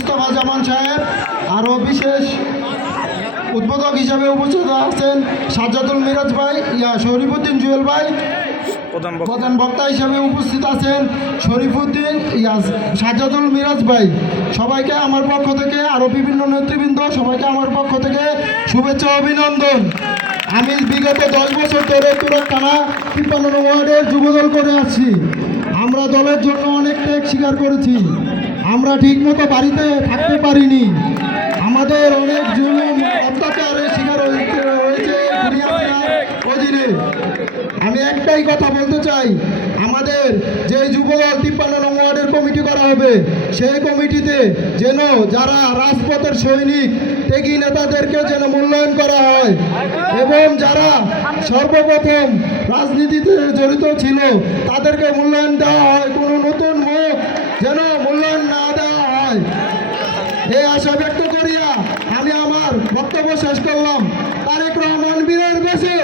মুস্তাফা জামান সাহেব, আরও বিশেষ উদ্বোধক হিসাবে উপস্থিত আছেন সাজ্জাদুল মিরাজ ভাই, শরীফুদ্দিন জুয়েল ভাই। প্রধান বক্তা হিসাবে উপস্থিত আছেন শরীফুদ্দিন সাজ্জাদুল মিরাজ ভাই। সবাইকে আমার পক্ষ থেকে, আরও বিভিন্ন নেতৃবৃন্দ, সবাইকে আমার পক্ষ থেকে শুভেচ্ছা অভিনন্দন। আমি বিগত 10 বছর ধরে তুরাগ থানা 53 নং ওয়ার্ডের যুবদল করে আসছি। আমরা দলের জন্য অনেক ত্যাগ স্বীকার করেছি। আমরা ঠিকমতো বাড়িতে থাকতে পারিনি। আমাদের অনেক জুলুম অত্যাচারের শিকার হয়েছে অধীনে। আমি একটাই কথা বলতে চাই, আমাদের যে যুবদল 53 নং ওয়ার্ডের কমিটি করা হবে, সেই কমিটিতে যেন যারা রাজপথের সৈনিক ত্যাগী নেতাদেরকে যেন মূল্যায়ন করা হয়, এবং যারা সর্বপ্রথম রাজনীতিতে জড়িত ছিল তাদেরকে মূল্যায়ন দেওয়া হয়। কোনো নতুন মুখ যেন মূল্যায়ন না দেওয়া হয়, এই আশা ব্যক্ত করিয়া আমি আমার বক্তব্য শেষ করলাম। তারেক রহমান বীরের বেশে,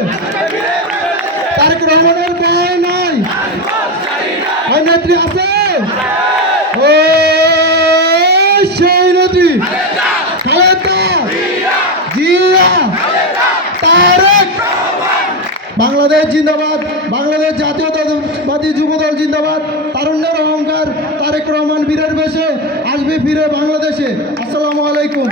তারেক রহমানের ভয় নাই, ওই নেত্রী আছে, ও সেই নেত্রী খালেদা জিয়া, তারেক। বাংলাদেশ জিন্দাবাদ, বাংলাদেশ জাতীয়তাবাদী যুবদল জিন্দাবাদ। তারুণ্যের অহংকার তারেক রহমান বীরের বেশে আসবে ফিরে বাংলাদেশে। আসসালামু আলাইকুম।